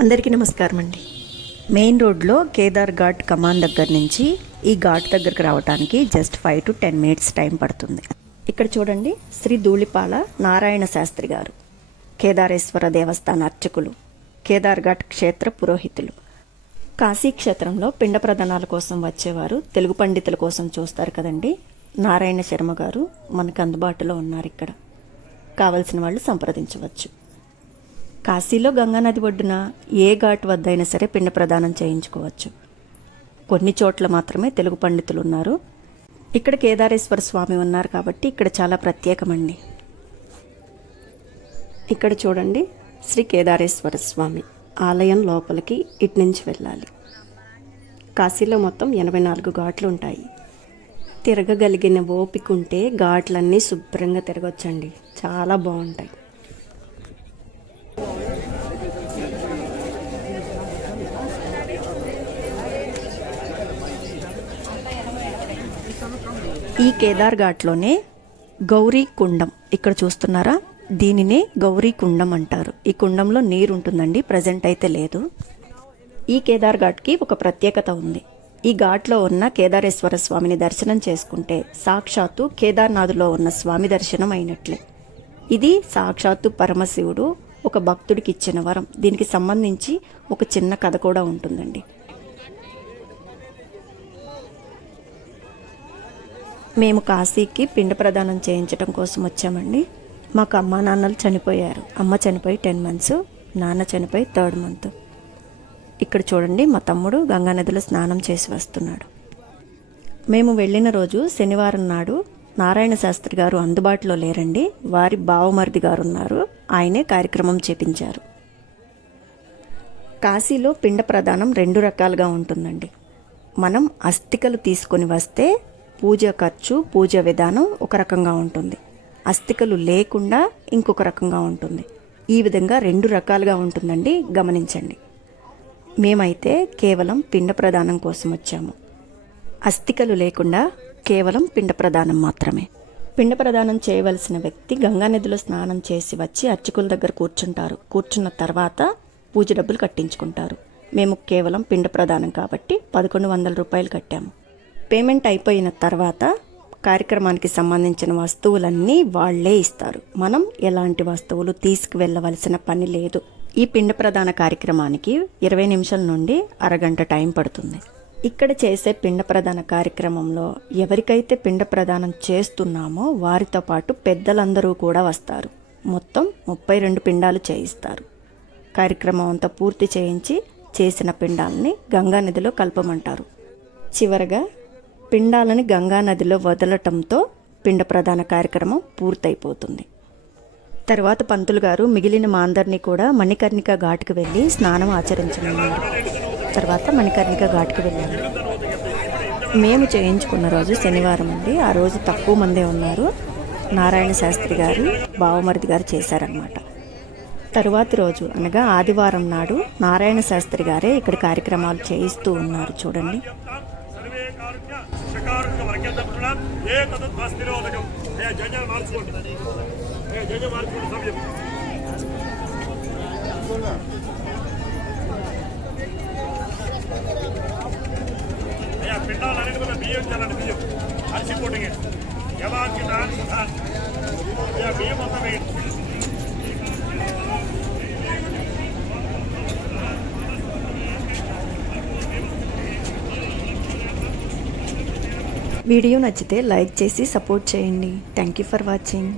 అందరికీ నమస్కారం అండి. మెయిన్ రోడ్లో కేదార్ ఘాట్ కమాన్ దగ్గర నుంచి ఈ ఘాట్ దగ్గరకు రావడానికి జస్ట్ 5 to 10 minutes టైం పడుతుంది. ఇక్కడ చూడండి, శ్రీ ధూళిపాల నారాయణ శాస్త్రి గారు, కేదారేశ్వర దేవస్థాన అర్చకులు, కేదార్ ఘాట్ క్షేత్ర పురోహితులు. కాశీ క్షేత్రంలో పిండ ప్రదానాల కోసం వచ్చేవారు తెలుగు పండితుల కోసం చూస్తారు కదండి. నారాయణ శర్మ గారు మనకు అందుబాటులో ఉన్నారు. ఇక్కడ కావలసిన వాళ్ళు సంప్రదించవచ్చు. కాశీలో గంగానది ఒడ్డున ఏ ఘాట్ వద్ద అయినా సరే పిండ ప్రదానం చేయించుకోవచ్చు. కొన్ని చోట్ల మాత్రమే తెలుగు పండితులు ఉన్నారు. ఇక్కడ కేదారేశ్వర స్వామి ఉన్నారు కాబట్టి ఇక్కడ చాలా ప్రత్యేకమండి. ఇక్కడ చూడండి, శ్రీ కేదారేశ్వర స్వామి ఆలయం లోపలికి ఇటు నుంచి వెళ్ళాలి. కాశీలో మొత్తం 84 ఘాట్లు ఉంటాయి. తిరగగలిగిన ఓపిక ఉంటే ఘాట్లన్నీ శుభ్రంగా తిరగొచ్చండి, చాలా బాగుంటాయి. ఈ కేదార్ ఘాట్లోనే గౌరీ కుండం ఇక్కడ చూస్తున్నారా, దీనినే గౌరీ కుండం అంటారు. ఈ కుండంలో నీరు ఉంటుందండి, ప్రజెంట్ అయితే లేదు. ఈ కేదార్ ఘాట్కి ఒక ప్రత్యేకత ఉంది. ఈ ఘాట్లో ఉన్న కేదారేశ్వర స్వామిని దర్శనం చేసుకుంటే సాక్షాత్తు కేదార్నాథ్లో ఉన్న స్వామి దర్శనం అయినట్లే. ఇది సాక్షాత్తు పరమశివుడు ఒక భక్తుడికి ఇచ్చిన వరం. దీనికి సంబంధించి ఒక చిన్న కథ కూడా ఉంటుందండి. మేము కాశీకి పిండ ప్రదానం చేయించడం కోసం వచ్చామండి. మాకు అమ్మ నాన్నలు చనిపోయారు. అమ్మ చనిపోయి 10 months, నాన్న చనిపోయి 3rd month. ఇక్కడ చూడండి, మా తమ్ముడు గంగానదిలో స్నానం చేసి వస్తున్నాడు. మేము వెళ్ళిన రోజు శనివారం నాడు నారాయణ శాస్త్రి గారు అందుబాటులో లేరండి. వారి బావమరిది గారు ఉన్నారు, ఆయనే కార్యక్రమం చేపించారు. కాశీలో పిండ ప్రదానం 2 రకాలుగా ఉంటుందండి. మనం అస్థికలు తీసుకొని వస్తే పూజ ఖర్చు, పూజ విధానం ఒక రకంగా ఉంటుంది. అస్థికలు లేకుండా ఇంకొక రకంగా ఉంటుంది. ఈ విధంగా 2 రకాలుగా ఉంటుందండి, గమనించండి. మేమైతే కేవలం పిండ ప్రదానం కోసం వచ్చాము. అస్థికలు లేకుండా కేవలం పిండ ప్రదానం మాత్రమే. పిండ ప్రదానం చేయవలసిన వ్యక్తి గంగానదిలో స్నానం చేసి వచ్చి అర్చకుల దగ్గర కూర్చుంటారు. కూర్చున్న తర్వాత పూజ డబ్బులు కట్టించుకుంటారు. మేము కేవలం పిండ ప్రదానం కాబట్టి 1100 రూపాయలు కట్టాము. పేమెంట్ అయిపోయిన తర్వాత కార్యక్రమానికి సంబంధించిన వస్తువులన్నీ వాళ్లే ఇస్తారు. మనం ఎలాంటి వస్తువులు తీసుకువెళ్ళవలసిన పని లేదు. ఈ పిండ ప్రదాన కార్యక్రమానికి 20 నిమిషాల నుండి అరగంట టైం పడుతుంది. ఇక్కడ చేసే పిండ ప్రదాన కార్యక్రమంలో ఎవరికైతే పిండ ప్రదానం చేస్తున్నామో వారితో పాటు పెద్దలందరూ కూడా వస్తారు. మొత్తం 32 పిండాలు చేయిస్తారు. కార్యక్రమం అంతా పూర్తి చేయించి చేసిన పిండాలని గంగానదిలో కలపమంటారు. చివరగా పిండాలని గంగానదిలో వదలటంతో పిండ ప్రదాన కార్యక్రమం పూర్తయిపోతుంది. తర్వాత పంతులు గారు మిగిలిన మా అందరినీ కూడా మణికర్ణిక ఘాట్కి వెళ్ళి స్నానం ఆచరించనున్నారు. తర్వాత మణికర్ణిక ఘాట్కి వెళ్ళాము. మేము చేయించుకున్న రోజు శనివారం అండి. ఆ రోజు తక్కువ మందే ఉన్నారు. నారాయణ శాస్త్రి గారు బావమరిది గారు చేశారనమాట. తరువాతి రోజు అనగా ఆదివారం నాడు నారాయణ శాస్త్రి గారే ఇక్కడ కార్యక్రమాలు చేయిస్తూ ఉన్నారు. చూడండి, బియ్యం చల్లండి, బియ్యం అరిసిపోటీ ఎవరికి బియ్యం మొత్తం వేయండి. వీడియో నచ్చితే లైక్ చేసి సపోర్ట్ చేయండి. Thank you for watching.